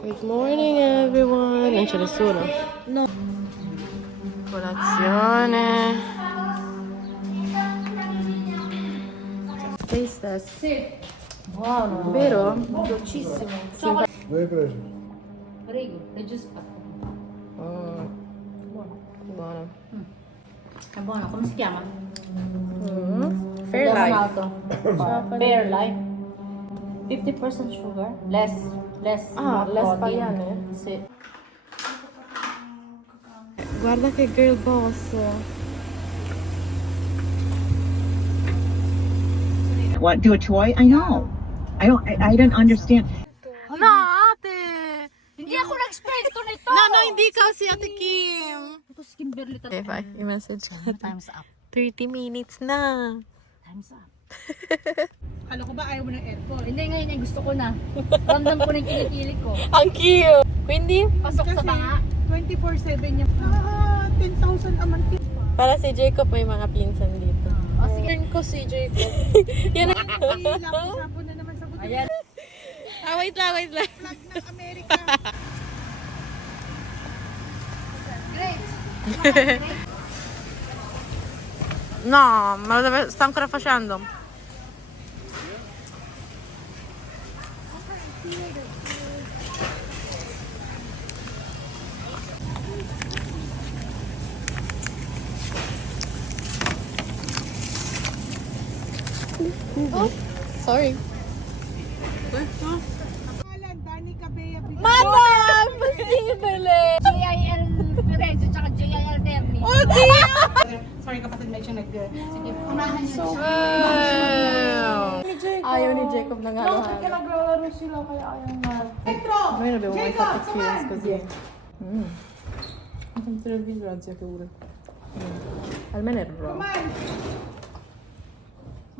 Good morning, everyone. Non c'è nessuno? No. Colazione. Taste test. Sì. Buono. Vero? Dolcissimo. Sì, Dove hai preso? Prego, è giusto. buono. Buono. È buono, come si chiama? Fairlife. Fair Life. 50% sugar. Less Ah, less pa protein. yan eh. Sì. Guarda che girl boss. What, do a toy? I know. I don't understand. No, ate! Hindi ako nag-spento nito! No, hindi ikaw si Ate Kim. Ito si Kimberly Okay, bye. I-message ko. Time's up. 30 minutes na. Time's up. Kala ko ba ayaw mo ng aircon? Hindi, ngayon ay gusto ko na. Ramdam ko na yung kilikili ko. Ang cute! Quindi, Pasok sa banga. 24/7 niya. 10,000 a month. para si Jacob may mga pinsan dito. O sige. Turn ko si Jacob. Yan ang... Sabon na naman sa buto. Ayan. Wait lang. Flag ng Amerika. No, ma lo sta ancora facendo. Oh, sorry. Alan, Dani Cabella. Madam! Possible! JIL Firenze tsaka JIL Terni. Oh, dear! Sorry kapatid, medyo nag... Sige, unahan niyo siya. Ayaw ni Jacob ng halo-halo. naglaro sila kaya ayaw na. Almeno abbiamo mai fatto experience così. Non te lo vi grazie che pure. Almeno è raw.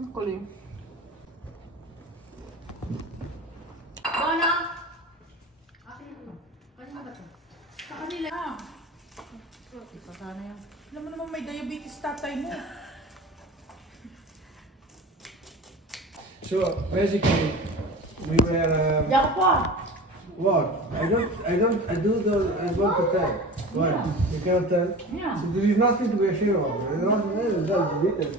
Eccoli. Bona! Alam mo naman may diabetes tatay mo. So basically, we were. What? I do the. I want to tell. What? You cannot tell. Yeah. So there is nothing to be ashamed of. There is nothing. There is details.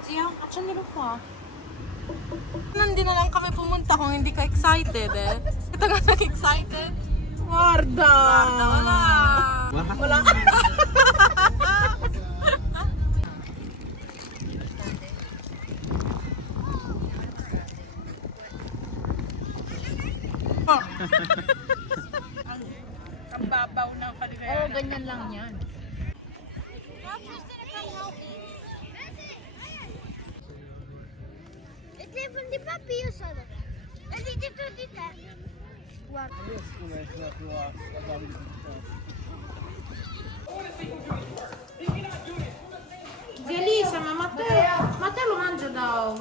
Zia, accendilo qua. Hindi na lang kami pumunta kung hindi ka excited eh. Ito nga nag-excited. Guarda, wala. Wala ka. Ang babaw ng Oo, kaligayahan. ganyan lang yan. Il telefono di papi io sono. E di dietro di te. Guarda. Zia Lisa, ma Matteo lo mangia daw.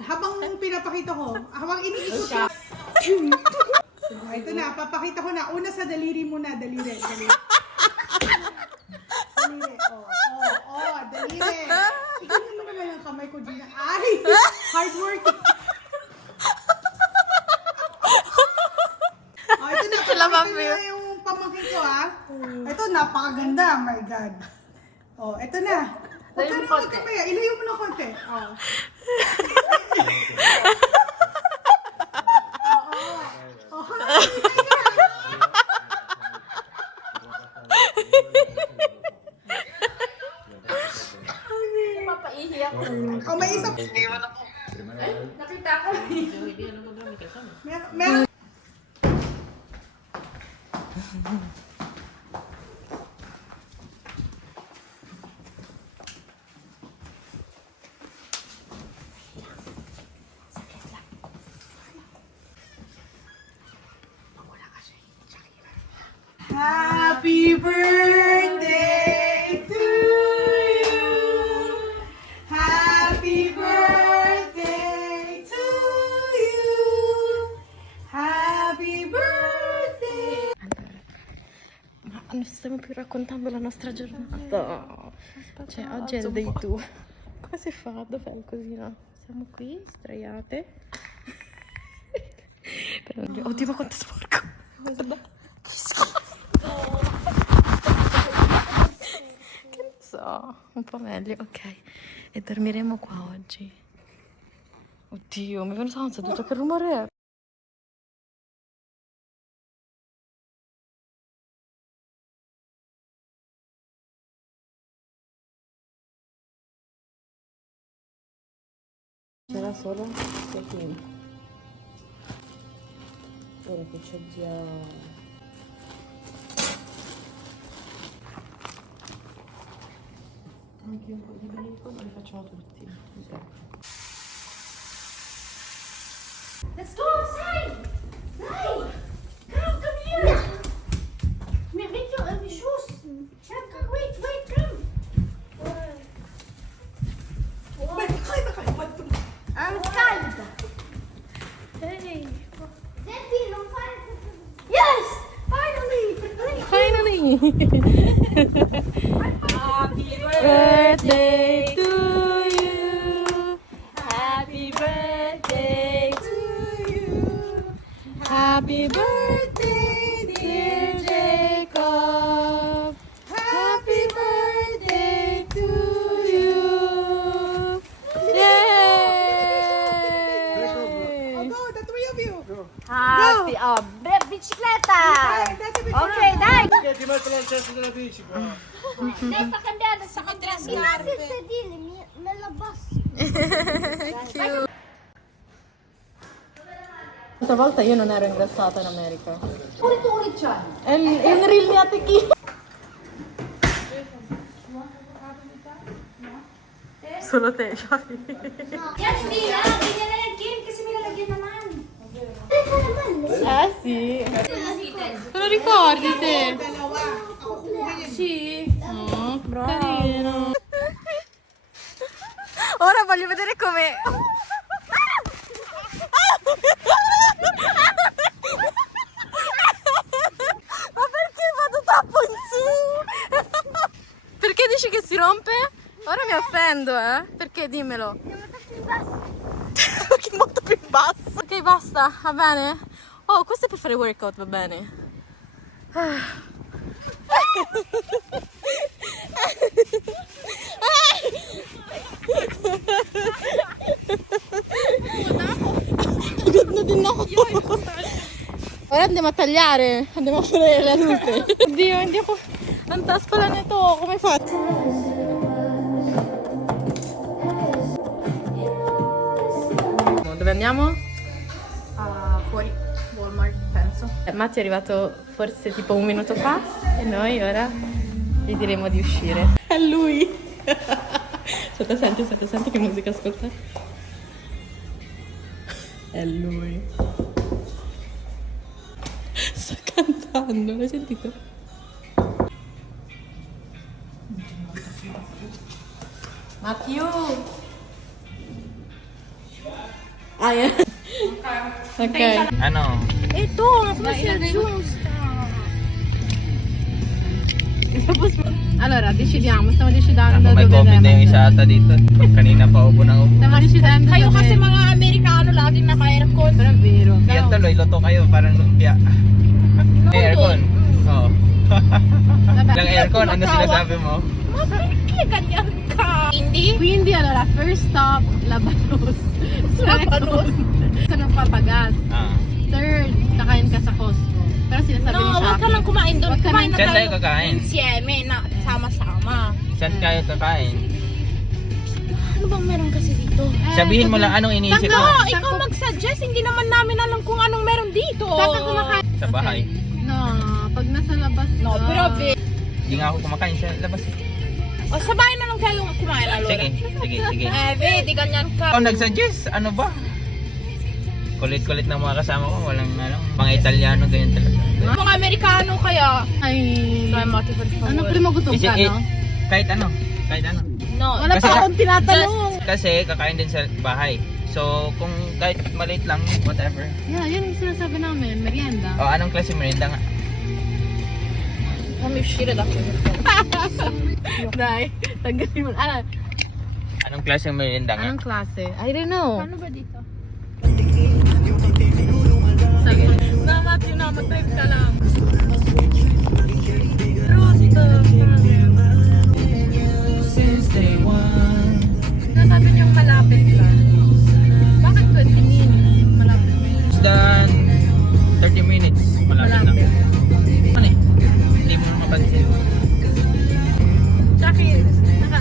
Habang pinapakita ko, habang iniikot ko. Ito na, papakita ko na. Una sa daliri muna, daliri. Daliri, daliri. Tignan mo naman ang kamay ko dyan. Ay, hard work. Ito na, papakita ko na yung pamangkin ko ha. Ito, napakaganda, my God. Ito na. Huwag ka na magkamaya, ilayo mo na konti. Papaihiyak ko. May isa. Nakita ko. Meron. Happy birthday to you. Happy birthday to you. Happy birthday. non stiamo più raccontando la nostra giornata. Cioè, oggi è il day 2. Come si fa? Dov'è il cosino? Siamo qui, sdraiate. Oddio, ma quanto è sporco. Guarda. Che schifo. Che ne so, un po' meglio, ok. E dormiremo qua oggi. Oddio, mi è venuta ansia, ho detto che rumore è. C'era solo Sofia. Ora che c'è già... Anche un po' di bacon, ma li facciamo tutti. Let's go outside! Hey! Come here! Mir liegt doch irgendwie Schuss. Come, wait, come! I'm tired. Hey! Debbie, non fare... Yes! Finally! Finally! Happy birthday to you! Happy birthday to you! Happy birthday, dear Jacob! Happy birthday to you! Yay! I'll go, the three of you. Happy... Oh, bicicletta! Ok, dai! Ti metto l'ancesso della bici qua. Lei sta cambiando, sta cambiando. Mi lasci il sedile, me lo abbasso. L'altra volta io non ero ingrassata in America. È un rigliate chi? Solo te, Shari. Yes, Mia, ganyan na yung game kasi may lalagyan naman. Eh sì. Te lo ricordi te? Sì. Oh, carino. Ora voglio vedere come... Ma perché vado troppo in su? Perché dici che si rompe? Ora mi offendo, eh? Perché dimmelo? Che molto più in basso. Ok, basta, va bene? Oh, questo è per fare workout, va bene? Ganda din ako. Ora andiamo a tagliare, andiamo a fare le adulte. Oddio, hindi ako, ang taas pala nito, come faccio? Dove andiamo? Fuori, Walmart, penso. Matti è arrivato forse tipo un minuto fa e noi ora gli diremo di uscire. È lui! Senti che musica ascolta. È lui. Sta cantando, l'hai sentito? Matthew! Ah, yeah. Ok. Ano? Ito, forse è giusta. Allora, decidiamo, stiamo decidendo Ako may dove COVID na yung andare. isa ata dito. Kanina pa ubo na ubo. Stiamo decidendo Kayo dove... kasi mga Amerikano laging naka-aircon. Però è vero. Yan tuloy, luto kayo, parang lumpia. May aircon. Oo. Lang aircon, ano sinasabi mo? Ma perché ganyan ka? Hindi? Quindi allora, first stop, Labanos. Second, sa papagas. Ah. Third, kakain ka sa Costco. Pero sinasabi ni No, Shaki. huwag ka lang kumain doon. Huwag ka Kumain na Saan tayo tayo kakain? insieme na sama-sama. Saan kayo kakain? Ano bang meron kasi dito? Sabihin mo lang anong iniisip mo. No, ikaw mag-suggest. Hindi naman namin alam kung anong meron dito. Saan ka kumakain? Sa bahay. No, pag nasa labas No, ka. pero Hindi nga ako kumakain sa labas. o sa bahay na lang kayo kumain, Alora. Sige. Di ganyan ka. Oh, nag-suggest. Ano ba? Kulit-kulit ng mga kasama ko. Walang mga Italiano, ganyan talaga. Mga Amerikano kaya. Ay, Try mati for favor. ano primagutom Is ka, it- no? Kahit ano. No, Wala Kasi- pa akong tinatanong. Kasi kakain din sa bahay. So, kung kahit maliit lang, whatever. Yeah, yun yung sinasabi namin, merienda. O, anong klase merienda nga? Kami shit ako. Dai, tanggalin mo. Anong klase ng merienda nga? Anong klase? I don't know. Ano ba dito? Sabi, namat yun na, mag-drive ka lang. Nasabi niyong malapit lang. Bakit 20 minutes? Malapit na yun. Less than 30 minutes. Malapit na. Ano eh? Hindi mo na mapansin. Jackie,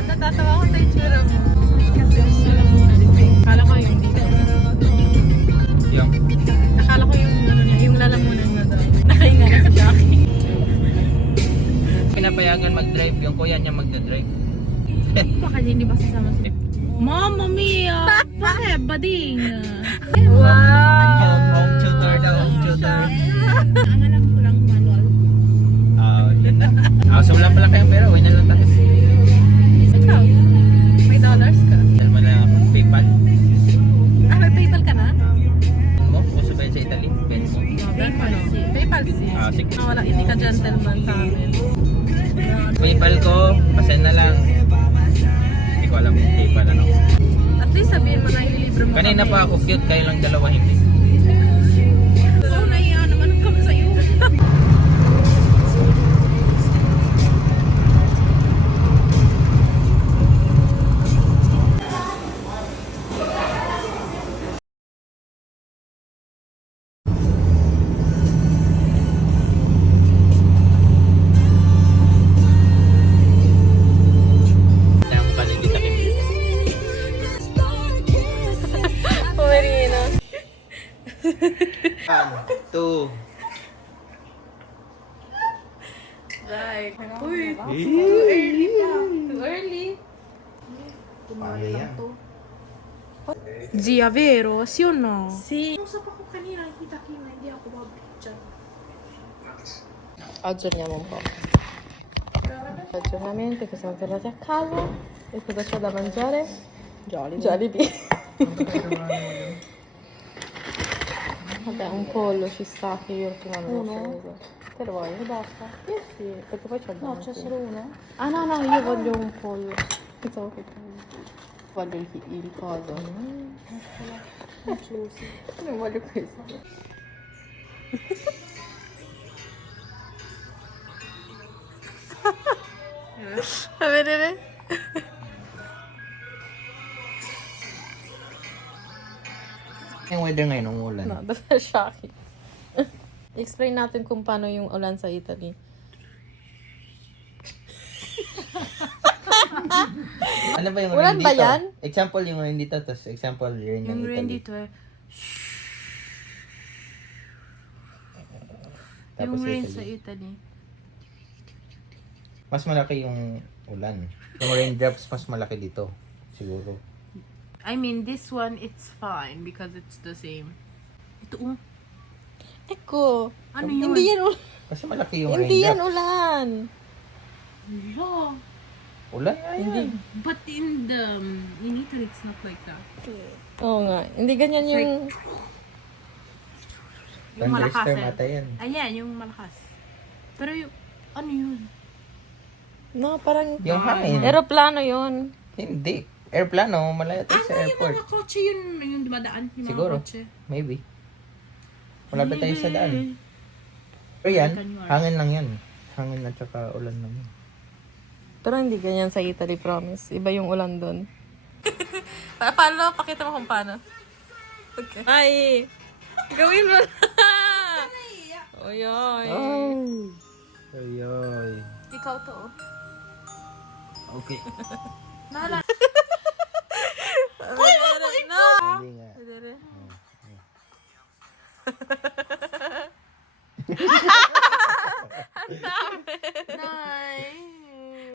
natatawa ko sa itsura mo. Akala ko yung dito. Yung, Akala ko yung ano niya, yung lalamunan na daw. Nakahinga na sa Jackie. pinapayagan mag-drive, yung kuya niya magdadrive. Bakit hindi ba sasama sa... Mama mia! Bakit? Bading! Home tutor daw, home tutor. Ang alam ko lang manual. Yun na. So wala pala kayong pera, huwag na lang tapos. Ikaw, may dollars ka. Dahil mo na PayPal. May PayPal ka na? Mo, uso ba yun sa Italy? Venmo. PayPal si. PayPal si. Sige. Wala, hindi ka gentleman sa amin. PayPal ko, pasend na lang. Hindi ko alam kung PayPal ano. At least sabihin mo na ililibre mo Kanina kami. pa ako cute, kayo lang dalawa hindi. Oo, nahiya naman kami sa'yo. Kaya mo kalilita kami. Pumerino. 1, 2. Right. Uy, too early pa. Too early. Zia, vero? Sì o no? Si. Usap ako kanina, kita-kita, hindi ako mabigyan. Oggi andiamo un po'. Aggiornamento che siamo tornati a casa e cosa c'è da mangiare? Jollibee. Vabbè, un pollo ci sta che io ultimamente ho preso. Te lo vuoi? Basta? Sì, perché poi c'è il No, c'è solo uno? Ah no, io voglio un pollo. Pensavo che voglio il coso. Non voglio questo. A vedere? Yung weather ngayon, umuulan. No, dove Shaki? Explain natin kung paano yung ulan sa Italy. Ano ba yung Ulan rain ba dito? yan? Example yung rain dito, tapos example rain ng Italy. eh. Tapos Yung rain Italy. sa Italy. Mas malaki yung ulan. Yung raindrops mas malaki dito. Siguro. I mean, this one, it's fine because it's the same. Ito, Eko. Ano yun? Hindi yan ulan. Kasi malaki yung Hindi yan raindrops. ulan. Ulan nga yan. But in Italy, it's not like that. Oo nga. Hindi ganyan yung... Yung malakas Thunderstorm eh. ata yan. Ayan, yung malakas. Pero yung, ano yun? No, parang... Yung hangin. Aeroplano yun. Hindi. Airplano, malayo tayo sa Yung airport. mga kotse yun, yung dumadaan, yung Siguro. mga kotse. Maybe. Malapit tayo sa daan. Pero yan, hangin lang yan. Hangin at saka ulan lang yan. Pero hindi ganyan sa Italy, promise. Iba yung ulan doon. Paano? Pakita mo kung paano. Okay. Ay! Gawin mo na! Oy, oy. Ayoy. Ikaw to, oh. Okay. Uy, no! Hindi nga. Dere.